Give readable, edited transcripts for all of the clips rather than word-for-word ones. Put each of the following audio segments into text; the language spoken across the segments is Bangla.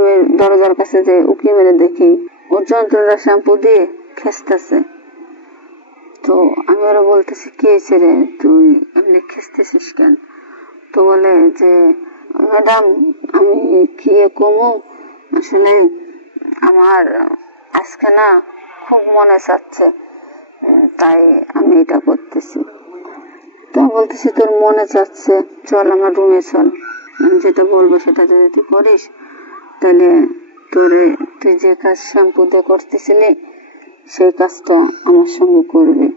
বাথরুমের দরজার কাছে যে উকি মেরে দেখি ও যন্ত্রটা শ্যাম্পু দিয়ে খেসতেছে। তো আমি ওরা বলতেছি কি হয়েছে রে, তুই এমনি খেসতেছিস কেন? তো বলে যে ম্যাডাম আমি কি কমু, আসলে আমার আজকে না খুব মনে চাচ্ছে, তাই আমি এটা করতেছি। তো বলতেছি তোর মনে চাচ্ছে, চল আমার রুমে চল, আমি যেটা বলবো সেটা যদি তুই করিস তাহলে তুই যে কাজ শ্যাম্পু দিয়ে করতেছিলি সেই কাজটা আমার সঙ্গে করবি।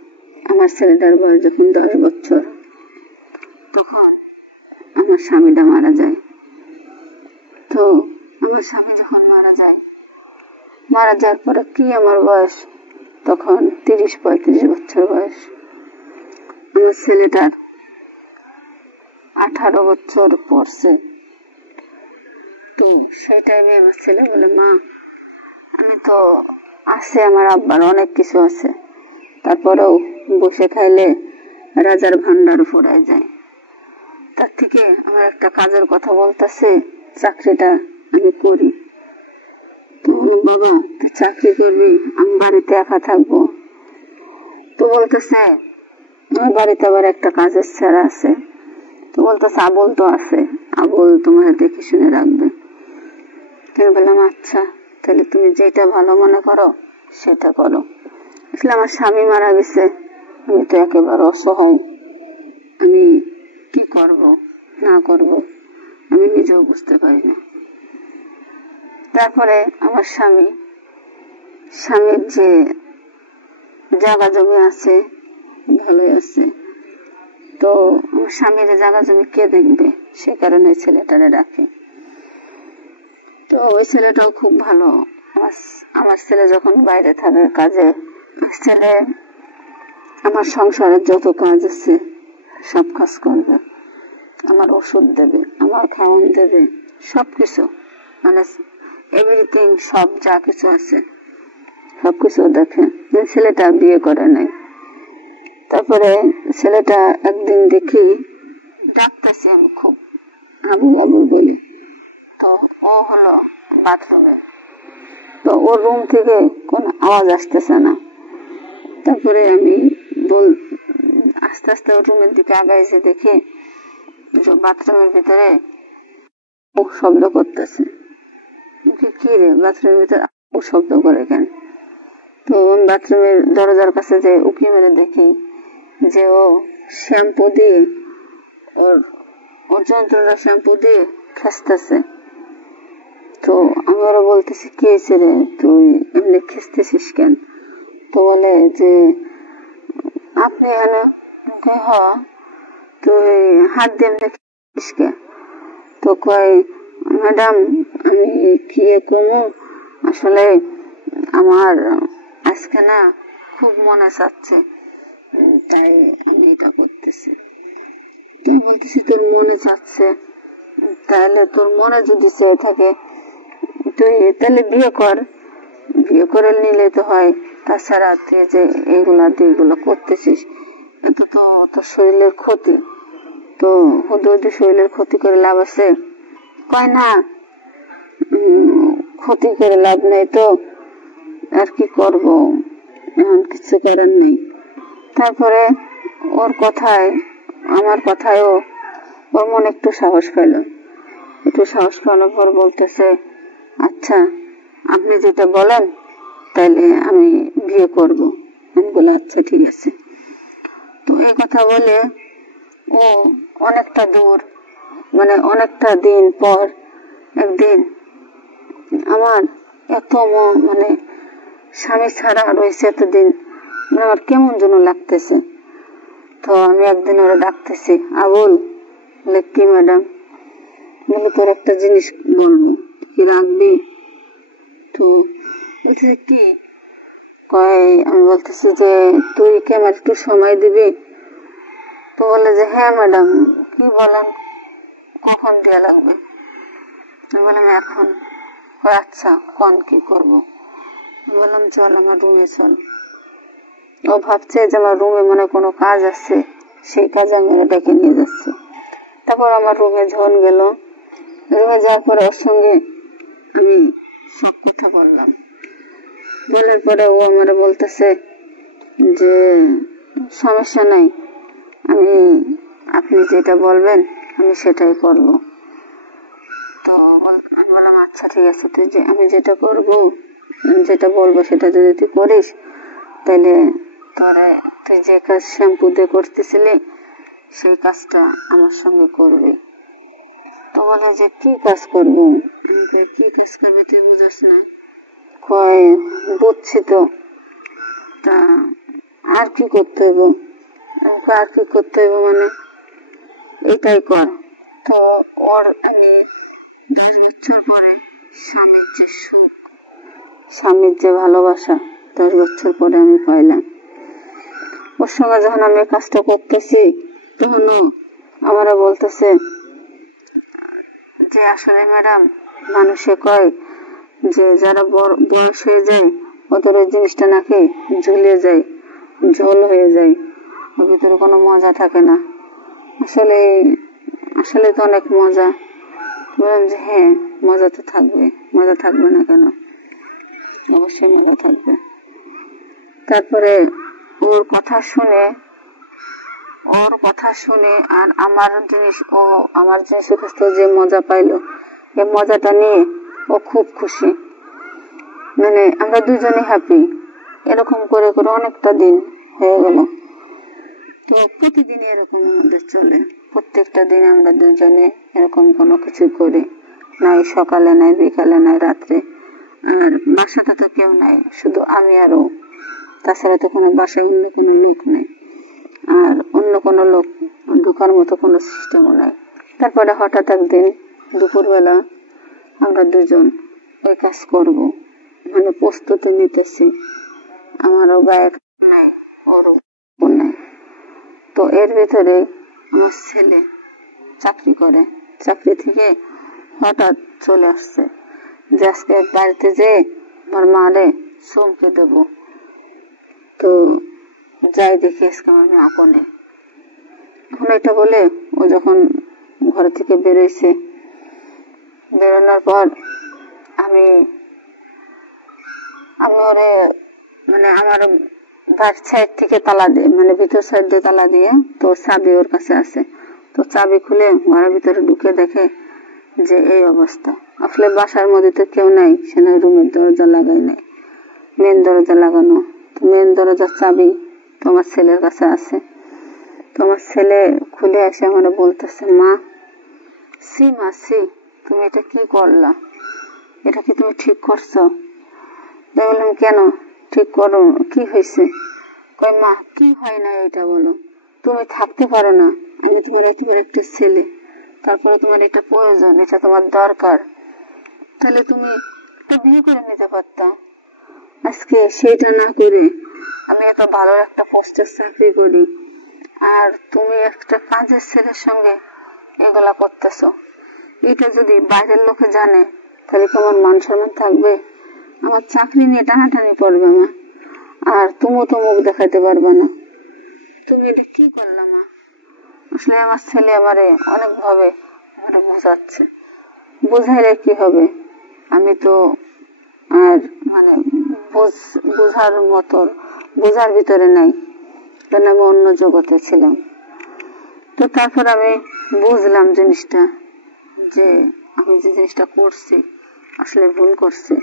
আমার ছেলেটার বয়স যখন 10 বছর, তখন আমার স্বামীটা মারা যায়। তো আমার স্বামী যখন মারা যাওয়ার পরে কি আমার বয়স তখন 30-35 বছর বয়স, আমার ছেলেটার 18 বছর পড়ছে। তো সেই টাইমে আমার ছেলে বলে, মা আমি তো আছে, আমার আব্বার অনেক কিছু আছে, তারপরেও বসে খাইলে রাজার ভান্ডার ফুরায় যায়, তার থেকে আমার একটা কাজের কথা বলতেছে, চাকরিটা আমি করি। তো বাবা তুই চাকরি করবি, আমি বাড়িতে একা থাকবো। তো বলতেছে আমার বাড়িতে আবার একটা কাজের ছেড়া আছে। তো বলতেছে আবুল তো আছে, আবুল তোমার দেখে শুনে রাখবে। আমি বললাম আচ্ছা তাহলে তুমি যেটা ভালো মনে করো সেটা করো। আসলে আমার স্বামী মারা গেছে, আমি তো একেবারে অসহায়, আমি কি করব না করব আমি নিজেও বুঝতে পারি না। তারপরে আমার স্বামীর যে জায়গা জমি আছে ভালোই আছে, তো আমার স্বামীর জায়গা জমি কে দেখবে, সে কারণে ছেলেটারে রাখে। তো ওই ছেলেটাও খুব ভালো। আমার ছেলে যখন বাইরে থাকে কাজে, ছেলে আমার সংসারের যত কাজ আছে সব কাজ করবে, আমার ওষুধ দেবে, আমার খাওয়ান দেবে, সবকিছু মানে এভরিথিং, সব যা কিছু আছে সবকিছু দেখে। ছেলেটা বিয়ে করে নাই। তারপরে ছেলেটা একদিন দেখি ডাকতেছে, আমি খুব আবু আবু বলি। তো ও হলো বাথরুমে, তো ওর রুম থেকে কোনো আওয়াজ আসতেছে না। তারপরে আমি আস্তে আস্তে ওর রুমের দিকে আগাইছে, দেখি বাথরুমের ভিতরে ও শব্দ করতেছে। কি রে বাথরুমের ভিতরে ও শব্দ করে কেন? তো বাথরুমের দরজার কাছে যে উকি মেরে দেখি যে ও শ্যাম্পু দিয়ে ওর যন্ত্রটা শ্যাম্পু দিয়ে খেসতেছে। তো আমি ওরা বলতেছি কি হয়েছে রে, তুই এমনি খেসতেছিস কেন? তো বলে যে আপনি তুই হাত দিয়ে এমনি খেসিস কে? তো কয় ম্যাডাম আমি কি কমু, আসলে আমার আজকে না খুব মনে চাচ্ছে, তাই আমি এটা করতেছি। তুই বলতেছি তোর মনে চাচ্ছে, তাহলে তোর মনে যদি চেয়ে থাকে তুই তাহলে বিয়ে করে নিলে তো হয়। তাছাড়া তুই যে এইগুলো করতেছিস এত তো তোর শরীরের ক্ষতি, তো হুদুহুদু শরীরের ক্ষতি করে লাভ আছে? কয় না ক্ষতি করে লাভ নেই, তো আর কি করব, এমন কিছু করার নেই। তারপরে ওর কথায় আমার কথায়ও ওর মনে একটু সাহস পেল পর বলতেছে আচ্ছা আপনি যেটা বলেন তাহলে আমি বিয়ে করব। আমি বলে আচ্ছা ঠিক আছে। তো এই কথা বলে ও অনেকটা দূর মানে অনেকটা দিন পর একদিন আমার এত মানে স্বামী ছাড়া রয়েছে এতদিন, আমার কেমন যেন লাগতেছে। তো আমি একদিন ওরা ডাকতেছি, আবুল কি ম্যাডাম, বলে তোর একটা জিনিস বলবো, কি রাখবি? তো বলতেছে কি? আমি বলতেছি যে তুই কি আমার একটু সময় দিবি? তো বলে যে হ্যাঁ ম্যাডাম, কি বলেন, কখন দেওয়া লাগবে? আমি বললাম এখন। আচ্ছা কোন কি করবো? আমি বললাম চল আমার রুমে চল। ও ভাবছে যে আমার রুমে মনে কোনো কাজ আছে, সেই কাজে আমি ওরা ডেকে নিয়ে যাচ্ছি। তারপর আমার রুমে যখন গেল, রুমে যাওয়ার পরে ওর সঙ্গে আমি বললাম। বলার পরে ও আমার বলতেছে যে সমস্যা নাই, আপনি যেটা বলবেন আমি সেটাই করব। তো আমি বললাম আচ্ছা ঠিক আছে, তুই যে আমি যেটা করব, যেটা বলবো সেটা যদি তুই করিস, তাহলে তুই যে কাজ শ্যাম্পু দিয়ে করতেছিলি সেই কাজটা আমার সঙ্গে করবি। তো বলে যে কি কাজ করবো? কি কাজ করবে তুই বুঝাস না? কয় বুঝছি তো, তা আর কি করতে হইব? আর কি করতে হইব মানে এটাই কর। তো ওর আমি 10 বছর পরে স্বামীর যে সুখ, স্বামীর যে ভালোবাসা 10 বছর পরে আমি পাইলাম। ওর সঙ্গে যখন আমি কাজটা করতেছি তখন আমারা বলতেছে যে আসলে ম্যাডাম, মানুষে কয় যে যারা বয়স হয়ে যায় ওদের ওই জিনিসটা নাকি ঝুলে যায়, ঝোল হয়ে যায়, ওর ভিতরে কোনো মজা থাকে না। আসলে আসলে তো অনেক মজা। বললাম যে হ্যাঁ, মজা তো থাকবে, মজা থাকবে না কেন? অবশ্যই মজা থাকবে। তারপরে ওর কথা শুনে আর আমার জিনিসের কাছ থেকে যে মজা পাইলো, এই মজাটা নিয়ে ও খুব খুশি। মানে আমরা দুজনে হ্যাপি। এরকম করে করে অনেকটা দিন হয়ে গেল। তো প্রতিদিন এরকম আমাদের চলে, প্রত্যেকটা দিন আমরা দুজনে এরকম কোনো কিছু করি, নাই সকালে নাই বিকালে নাই রাত্রে। আর বাসাটা তো কেউ নাই, শুধু আমি আর ও, তাছাড়া তো কোনো বাসায় অন্য কোনো লোক নেই, আর অন্য কোনো লোক ঢোকার মতো কোনো সিস্টেমও নাই। তারপরে হঠাৎ একদিন দুপুরবেলা আমরা দুজন ওই কাজ করব মানে প্রস্তুতি নিতেছি, আমারও গায়ে নাই, ওরও নাই। তো এর ভিতরে আমার ছেলে চাকরি করে, চাকরি থেকে হঠাৎ চলে আসছে যে আজকে বাড়িতে যেয়ে আমার মারে চমকে দেবো। তো যাই দেখি আজকে আমার মা কোনে। এখন এটা বলে ও যখন ঘর থেকে বেরোইছে, বেরোনোর পর আমি ওরে মানে আমার বাড়ির সাইড থেকে তালা দিয়ে, মানে ভিতর সাইড দিয়ে তালা দিয়ে, তো চাবি ওর কাছে আছে। তো চাবি খুলে ঘরের ভিতরে ঢুকে দেখে যে এই অবস্থা। আসলে বাসার মধ্যে তো কেউ নাই, সেখানে রুমের দরজা লাগাই নাই, মেন দরজা লাগানো। তো মেন দরজার চাবি তোমার ছেলের কাছে আছে। তোমার ছেলে খুলে এসে আমার বলতেছে, মা সি তুমি এটা কি করলা? এটা কি তুমি ঠিক করছো? বললাম কেন ঠিক করো, কি হয়েছে? কয় মা কি হয় না এটা বলো, তুমি থাকতে পারো না, আমি তোমার একেবারে একটা ছেলে, তারপরে তোমার এটা প্রয়োজন, এটা তোমার দরকার, তাহলে তুমি একটা বিয়ে করে নিতে পারতা। আজকে সেটা না করে আমি এত ভালো একটা পোস্টের চাকরি করি, আর তুমি একটা কাজের ছেলের সঙ্গে এগুলা করতেছো। এটা যদি বাইরের লোকে জানে তাহলে কি আমার মান সম্মান থাকবে? আমার চাকরি নিয়ে টানাটানি পড়বে মা, আর তুমিও তো মুখ দেখাতে পারবে না। তুমি এটা কি করলা মা? আসলে আমার ছেলে আমারে অনেক ভাবে বোঝাচ্ছে, বোঝাইলে কি হবে? আমি তো আর মানে বোঝার ভিতরে নাই, কারণ আমি অন্য জগতে ছিলাম। তো তারপর আমি বুঝলাম জিনিসটা, যে আমি যে জিনিসটা করছি আসলে ভুল করছি,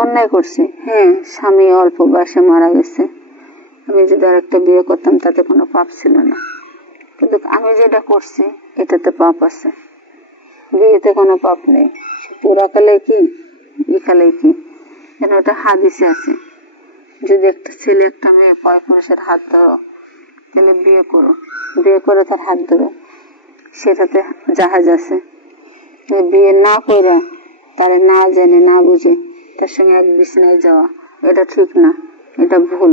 অন্যায় করছি। হ্যাঁ, স্বামী অল্প বয়সে মারা গেছে, আমি যদি আরেকটা বিয়ে করতাম তাতে কোনো পাপ ছিল না, কিন্তু আমি যেটা করছি এটাতে পাপ আছে। বিয়েতে কোনো পাপ নেই, পুরাকালে কি ইকালে কি, কেন ওটা হাদিসে আছে, যদি একটা ছেলে একটা মেয়ে পয় পুরুষের হাত ধরো তাহলে বিয়ে করো, বিয়ে করে তার হাত ধরো, সেটাতে জাহাজ আছে। বিয়ে না করে তারে না জেনে না বুঝে তার সঙ্গে এক বিছানায় যাওয়া, এটা ঠিক না, এটা ভুল।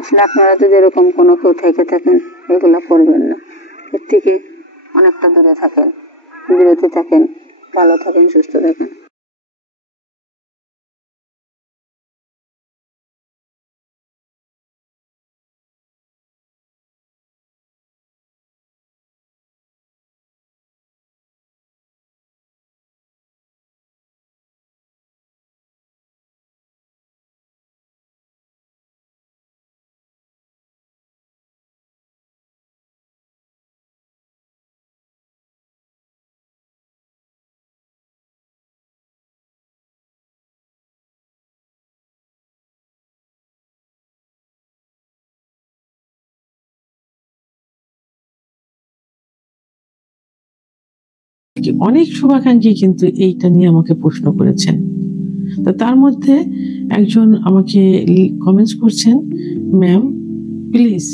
আসলে আপনারা যদি এরকম কোনো কেউ থেকে থাকেন এগুলা করবেন না, এর থেকে অনেকটা দূরে থাকেন, বিরতি থাকেন, ভালো থাকেন, সুস্থ থাকেন। অনেক শুভাকাঙ্ক্ষী কিন্তু এইটা নিয়ে আমাকে প্রশ্ন করেছেন। তো তার মধ্যে একজন আমাকে কমেন্টস করছেন, ম্যাম প্লিজ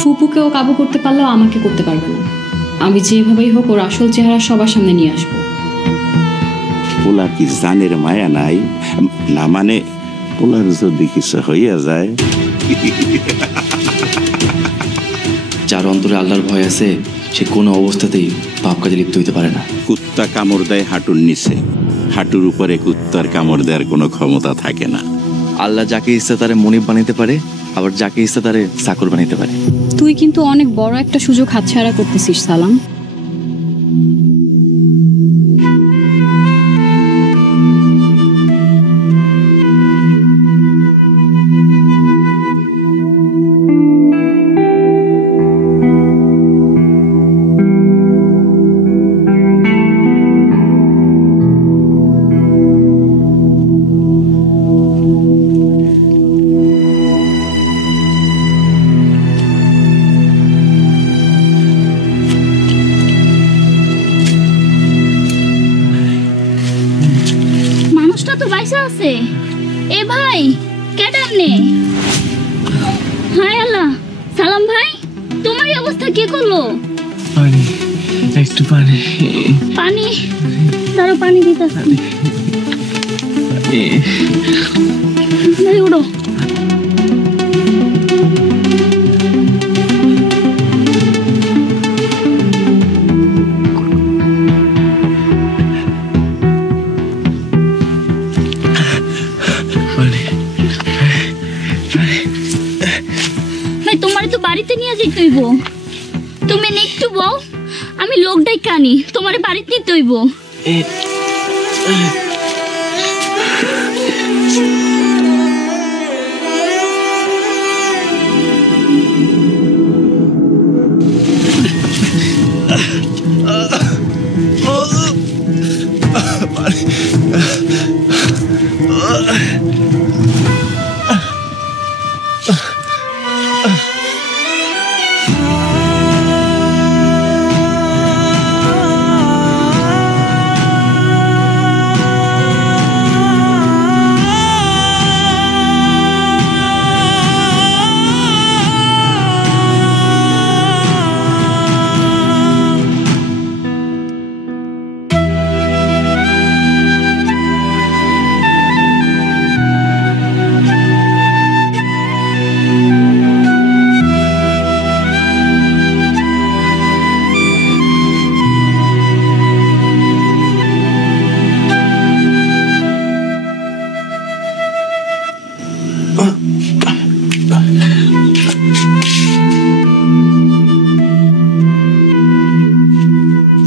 ফুপুকেও কাবু করতে পারলেও আমাকে করতে পারবে না। আমি যেভাবেই হোক ওর আসল চেহারা সবার সামনে নিয়ে আসবো। পোলা কি জানের মায়া নাই? না মানে পোলার যদি কিছু হইয়া যায়। যার অন্তরে আল্লাহর ভয় আছে সে কোনো অবস্থাতেই পাপ কাজে লিপ্ত হইতে পারে না। কুত্তা কামড় দেয় হাঁটুর নিচে, হাঁটুর উপরে কুত্তার কামড় দেওয়ার কোনো ক্ষমতা থাকে না। আল্লাহ যাকে ইচ্ছা তারে মনিব বানাইতে পারে, আবার যাকে ইচ্ছা তারে চাকর বানাইতে পারে। তুই কিন্তু অনেক বড় একটা সুযোগ হাতছাড়া করতেছিস সালাম। এ ভাই কেডামনে? হায় আল্লাহ, সালাম ভাই তোমার এই অবস্থা কে করলো? পানি, একটু পানি। পানি দাঁড়াও, পানি দিতেছি। ভাই উঠো। তোমার তো বাড়িতে নিয়ে যেতে হইব। তুমি একটু বউ, আমি লোক ডাইকা আনি, তোমার বাড়িতে নিতে হইব।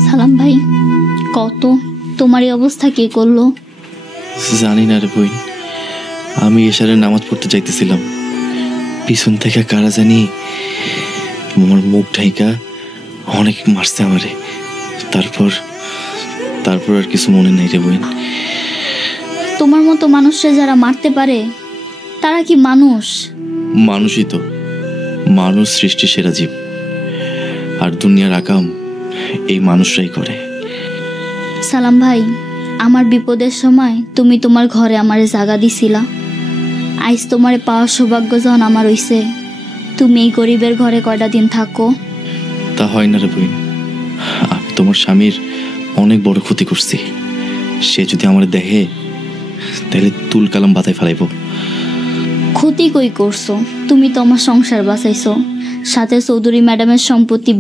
সালাম ভাই, কত তোমার এই অবস্থা কে করলো? জানি না রে বই, আমি এশারে নামাজ পড়তে যাইতেছিলাম, পিছন থেকে কারা জানি আমার মুখ ঢাইকা অনেক মারছে আমারে। তারপর আর কিছু মনে নাই রে বই। তোমার মতো মানুষরা যারা মারতে পারে তারা কি মানুষ? মানুষই তো, মানুষ সৃষ্টির সেরা জীব। আর দুনিয়ার আকাম এই মানুষরাই করে। সালাম ভাই, আমার বিপদের সময় তুমি তোমার ঘরে আমারে জাগা দিছিলা। আইজ তোমারে পাওয়ার সৌভাগ্য যখন আমার হইছে, তুমি এই গরিবের ঘরে কয়টা দিন থাকো। তা হয় না রে বোন, আমি তোমার স্বামীর অনেক বড় ক্ষতি করছি। সে যদি আমার দেখে তাহলে তুল কালাম বাতায় ফেলাইব। ক্ষতি কই করছো? তুমি তো আমার সংসার বাঁচাইছো, সাথে চৌধুরী ম্যাডামের সম্পত্তি